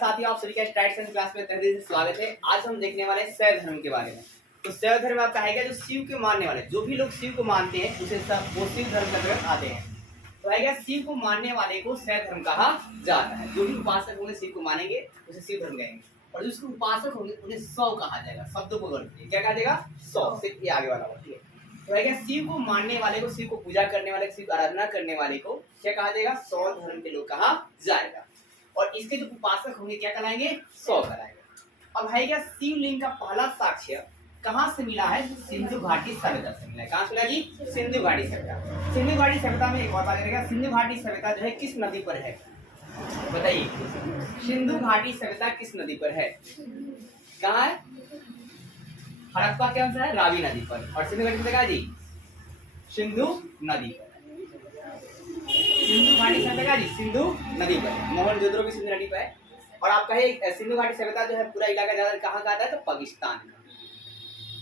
साथियों, आप सभी का स्टार्ट साइंस क्लास में तहे दिल से स्वागत है। आज हम देखने वाले हैं शैव धर्म के बारे में। तो शैव धर्म आपका है क्या, जो शिव के मानने वाले, जो भी लोग शिव को मानते हैं उसे सब वो शिव धर्म का तरफ आते हैं। तो है क्या, शिव को मानने वाले को शैव धर्म कहा जाता है। जो भी उपासक होंगे शिव को मानेंगे उसे शिव धर्म कहेंगे, और जिसको उपासक होंगे उन्हें सौ कहा जाएगा। शब्दों को गढ़ क्या कहा जाएगा, सौ। सिर्फ ये आगे वाला वर्ड, ठीक है। तो है क्या, शिव को मानने वाले को, शिव को पूजा करने वाले, शिव की आराधना करने वाले को क्या कहा जाएगा, सौ धर्म के लोग कहा जाएगा। और इसके जो उपासक होंगे क्या कहलाएंगे, 100 कहलाएंगे। अब है क्या, शिवलिंग का पहला साक्ष्य कहाँ से मिला है, सिंधु घाटी सभ्यता से मिला है। कहाँ से मिला जी, सिंधु घाटी सभ्यता। सिंधु घाटी सभ्यता में एक और बात करेगा, सिंधु घाटी सभ्यता जो है किस नदी पर है, बताइए। सिंधु घाटी सभ्यता किस नदी पर है, कहाँ है, हड़प्पा के आंसर है रावी नदी पर। और सिंधु घाटी सभ्यता जी सिंधु नदी पर, सिंधु घाटी सभ्यता जी सिंधु नदी पर, मोहनजोदड़ो भी सिंधु नदी पर है। और आपका है सिंधु घाटी सभ्यता जो है पूरा इलाका ज्यादा कहाँ का आता है, तो पाकिस्तान का।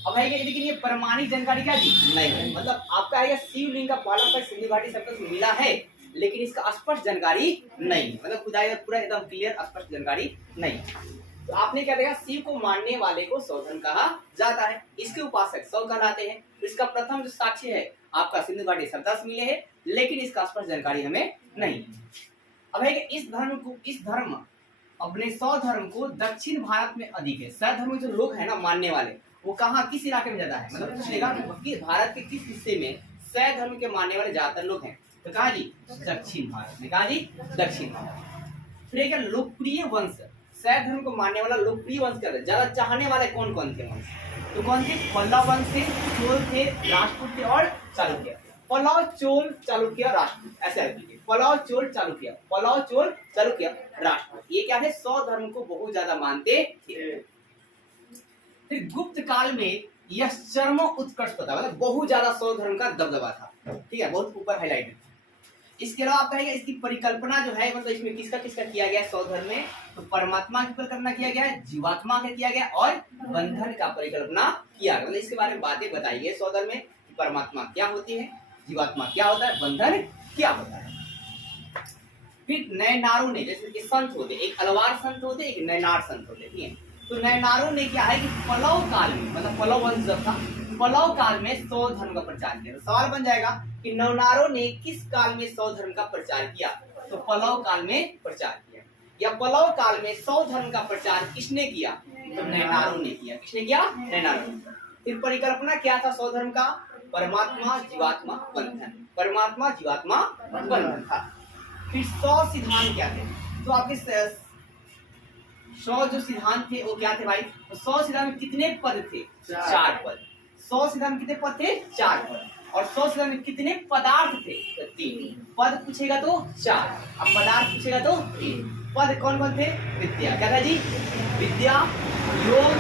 अब है लेकिन ये प्रमाणित जानकारी क्या जी नहीं है, मतलब आपका है शिवलिंग का पहला तक सिंधु घाटी सभ्यता से मिला है, लेकिन इसका स्पष्ट जानकारी नहीं है, मतलब खुदाई पूरा एकदम क्लियर स्पष्ट जानकारी नहीं है। तो आपने क्या देखा, शिव को मानने वाले को सौ धर्म कहा जाता है, इसके उपासक 100 कहलाते हैं। इसका प्रथम जो साक्ष्य है आपका सिंधु घाटी सभ्यता से मिले हैं, लेकिन इसका स्पष्ट जानकारी हमें नहीं है। अब है कि इस धर्म अपने 100 धर्म को दक्षिण भारत में अधिक है। 100 धर्म जो लोग हैं ना मानने वाले, वो कहाँ किस इलाके में ज्यादा है, मतलब पूछेगा कि भारत के किस हिस्से में 100 धर्म के मानने वाले ज्यादातर लोग हैं, तो कहा जी दक्षिण भारत में। कहा जी दक्षिण भारत। फिर एक लोकप्रिय वंश, 100 धर्म को मानने वाला लोकप्रिय वंश क्या था, ज्यादा चाहने वाले कौन कौन थे वंश, तो कौन थे, पल्लव वंश थे, चोल थे, राजपूत थे और चालुक्य। पल्लव चोल चालुक्य राजपूत, ऐसे लिखिए, पल्लव चोल चालुक्य, पल्लव चोल चालुक्य राजपूत, ये क्या है 100 धर्म को बहुत ज्यादा मानते थे। फिर गुप्त काल में यह चरम उत्कर्ष था, मतलब बहुत ज्यादा 100 धर्म का दबदबा था, ठीक है, बहुत ऊपर हाईलाइट है। इसके अलावा आप कहेंगे इसकी परिकल्पना जो है, मतलब इसमें किसका किसका किया गया 100 धर्म में, तो परमात्मा की परिकल्पना किया गया है, जीवात्मा का किया गया और बंधन का परिकल्पना किया गया। मतलब इसके बारे में बातें बताई गई 100 धर्म में, परमात्मा क्या होती है, जीवात्मा क्या होता है, बंधन क्या होता है। फिर नयनारों ने, जैसे कि संत होते, एक अलवार संत होते, एक नयनार संत होते, ठीक है। तो नयनारों ने क्या है कि पल्लव काल में, मतलब पल्लव वंश जब था, पल्लव काल में 100 धर्म का प्रचार किया। तो सवाल बन जाएगा कि नयनारों ने किस काल में 100 धर्म का प्रचार किया, तो पल्लव काल में प्रचार किया। या पल्लव काल में 100 धर्म का प्रचार किसने किया, तो नयनारों ने किया। किसने किया, नयनारों ने। फिर परिकल्पना क्या था 100 धर्म का, परमात्मा जीवात्मा बंधन, परमात्मा जीवात्मा बंधन था। फिर 100 सिद्धांत क्या थे, तो आपके 100 जो सिद्धांत थे वो क्या थे भाई, तो 100 सिद्धांत में कितने पद थे, 4 पद। 100 सिद्धांत में कितने पद थे, 4 पद। और 100 सिद्धांत में कितने पदार्थ थे, तो 3 पद पूछेगा तो 4, अब पदार्थ पूछेगा तो 3। पद कौन कौन थे, विद्या, क्या था जी, विद्या, योग,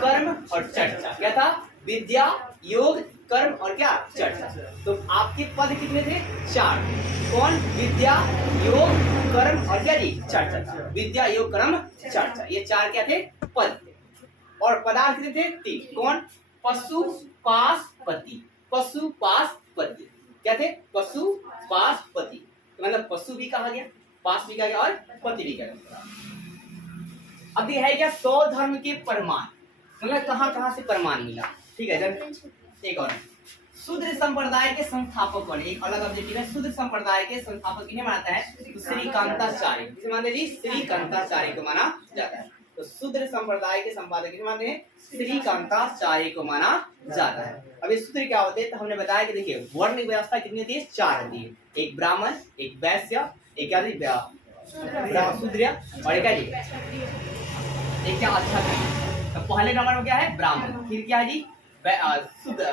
कर्म और चर्चा। क्या था, विद्या, योग, कर्म और क्या, चर्चा। तो आपके पद कितने थे, 4। कौन, विद्या, योग, कर्म और क्या जी, चर्चा था। विद्या, योग, कर्म, चर्चा, ये 4 क्या थे, पद थे। और पदार्थ कितने थे, 3। कौन, पशु, पास, पति, पशु, पास, पति। क्या थे, पशु, पास, पति, तो मतलब पशु भी कहा गया, पास भी कहा गया और पति भी कहा गया। अब ये है क्या 100 धर्म के प्रमाण, मतलब कहाँ कहाँ से प्रमाण मिला, ठीक है। जब एक और शूद्र संप्रदाय के संस्थापक कौन, एक अलग ऑब्जेक्टिव है, शूद्र संप्रदाय के संस्थापक किन्हें मानता है, तो श्री कांताचार्य। किसे मानते हैं जी, श्री कांताचार्य को माना जाता है। तो शूद्र संप्रदाय के संपादक किसे मानते हैं, श्री कांताचार्य को माना जाता है। अब ये शूद्र क्या होते हैं, तो हमने बताया कि देखिए वर्ण व्यवस्था कितनी होती है, 4 होती है, एक ब्राह्मण, एक वैश्य, एक क्या शूद्र और एक क्या अच्छा। तो पहले नंबर में क्या है, ब्राह्मण, फिर क्या है जी, शूद्र,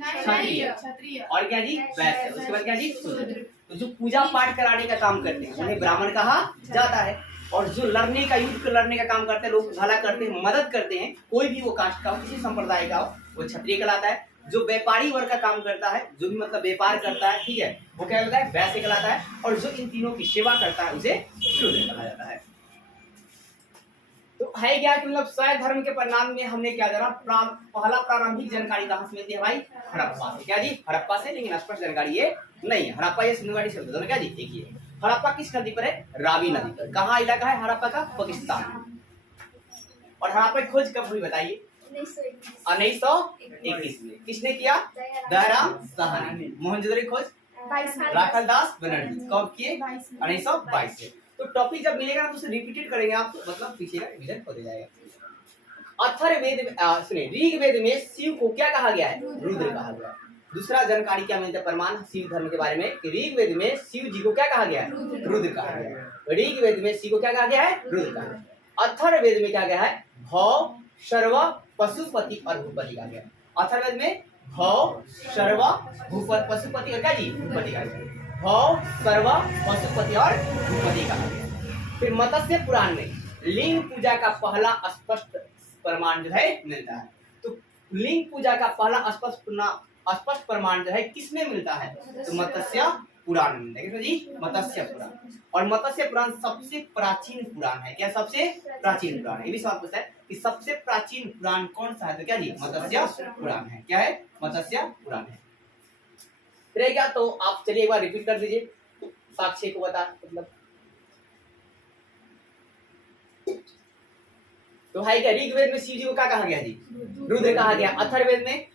क्षत्रिय और क्या जी, वैश्य, उसके बाद क्या जी, शूद्र। तो जो पूजा पाठ कराने का काम करते हैं उन्हें ब्राह्मण कहा जाता है, और जो लड़ने का, युद्ध लड़ने का काम करते हैं, लोग भला करते हैं, मदद करते हैं, कोई भी वो कास्ट का हो, किसी संप्रदाय का हो, वो क्षत्रिय कहलाता है। जो व्यापारी वर्ग का काम करता है, जो भी मतलब व्यापार करता है, ठीक है, वो क्या कहलाता है, वैश्य कहलाता है। और जो इन तीनों की सेवा करता है उसे शूद्र कहा जाता है। तो है क्या कि मतलब 100 धर्म के परिणाम में हमने क्या जाना, पहला प्रारंभिक जानकारी कहाँ से मिलती है भाई, हड़प्पा से। क्या जी, हड़प्पा से, लेकिन स्पष्ट जानकारी ये नहीं है। हड़प्पा ये सिंधु घाटी से होता है, क्या जी, देखिए हड़प्पा किस नदी पर है? रावी नदी पर। कहाँ इलाका है हड़प्पा का? पाकिस्तान। और हड़प्पा की खोज कब हुई बताइए? 1921 में। किसने किया? दयाराम साहनी। मोहनजोदड़ो की खोज राखालदास बनर्जी कब किए? 1922 में। तो टॉपिक जब मिलेगा ना तो उसे रिपीटेड करेंगे आप, तो मतलब पीछे का रिवीजन हो जाएगा। अथर्ववेद में सुनिए, ऋग्वेद में शिव को क्या कहा गया है? रुद्र कहा गया है। दूसरा जानकारी क्या मिलता है प्रमाण शिव धर्म के बारे में कि ऋग्वेद में शिव जी को क्या कहा गया है? रुद्र कहा गया है। ऋग्वेद में शिव को क्या कहा गया है? रुद्र कहा गया है। अथर्ववेद में क्या गया है? भव, सर्व, पशुपति और भूपति कहा गया है। अथर्ववेद में भव, सर्व, भूपति, पशुपति और क्या जी? भूपति कहा गया है। भव, सर्व, पशुपति और भूपति कहा गया है। फिर मत्स्य पुराण में लिंग पूजा का पहला स्पष्ट प्रमाण जो है मिलता है। तो लिंग पूजा का पहला स्पष्ट प्रमाण जो है किसमें मिलता है? तो मत्स्य पुराण में मिलता है जी, मत्स्य पुराण। और मत्स्य पुराण सबसे प्राचीन पुराण है। क्या सबसे प्राचीन पुराण है? ये भी सवाल पूछता है कि सबसे प्राचीन पुराण कौन सा है? तो क्या जी? मत्स्य पुराण है। क्या है? मत्स्य पुराण है। फिर क्या, तो आप चलिए एक बार रिपीट कर दीजिए साक्ष्य को बता, मतलब तो है क्या? ऋग्वेद में शिव जी को क्या कहा गया जी? रुद्र कहा गया। अथर्ववेद में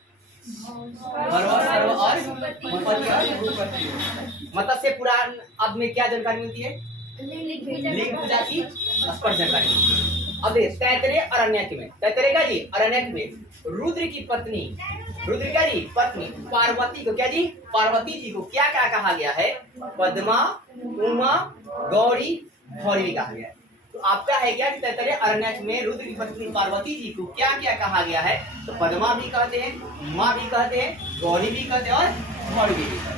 मत्स्य पुराण अब में क्या जानकारी मिलती है? लिंग पूजा की स्पष्ट जानकारी मिलती है। अब देखिए तैतरेय अरण्यक में, तैतरेय का जी अरण्यक में रुद्र की पत्नी, रुद्र का जी पत्नी पार्वती को क्या जी? पार्वती जी को क्या क्या कहा गया है? पद्मा, उमा, गौरी, भौरी कहा गया है। तो आपका है क्या कि तैतरेय अरण्यक में रुद्र की पत्नी पार्वती जी को क्या क्या कहा गया है? तो पद्मा भी कहते हैं, उमा भी कहते हैं, गौरी भी कहते हैं और भौरी भी कहते हैं।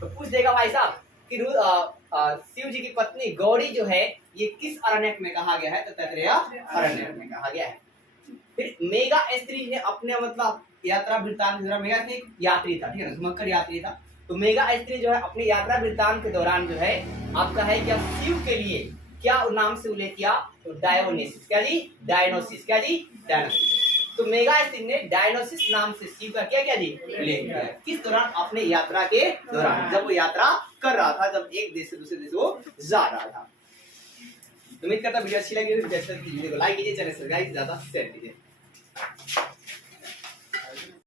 तो पूछ देगा भाई साहब कि शिव जी की पत्नी गौरी जो है ये किस अरण्यक में कहा गया है? तो तैतरेय अरण्यक में कहा गया है। फिर मेगा स्त्री ने अपने मतलब यात्रा वृत्तांत, मेगा स्त्री यात्री था, ठीक है ना, सुमकर यात्री था। तो मेगा स्त्री जो है अपनी यात्रा वृत्तांत के दौरान जो है आपका है क्या शिव के लिए क्या नाम से उल्लेख किया? तो डायोनिसिस। क्या जी? डायनोसिस। क्या जी? डायनोसिस। तो मेगा स्त्री ने डायनोसिस नाम से शिव का क्या जी? उल्लेख किया। किस दौरान? अपने यात्रा के दौरान, जब वो यात्रा कर रहा था, जब एक देश से दूसरे देश वो जा रहा था। उम्मीद करता वीडियो अच्छी लगी, वीडियो को लाइक कीजिए, चैनल सब्सक्राइब ज्यादा शेयर कीजिए।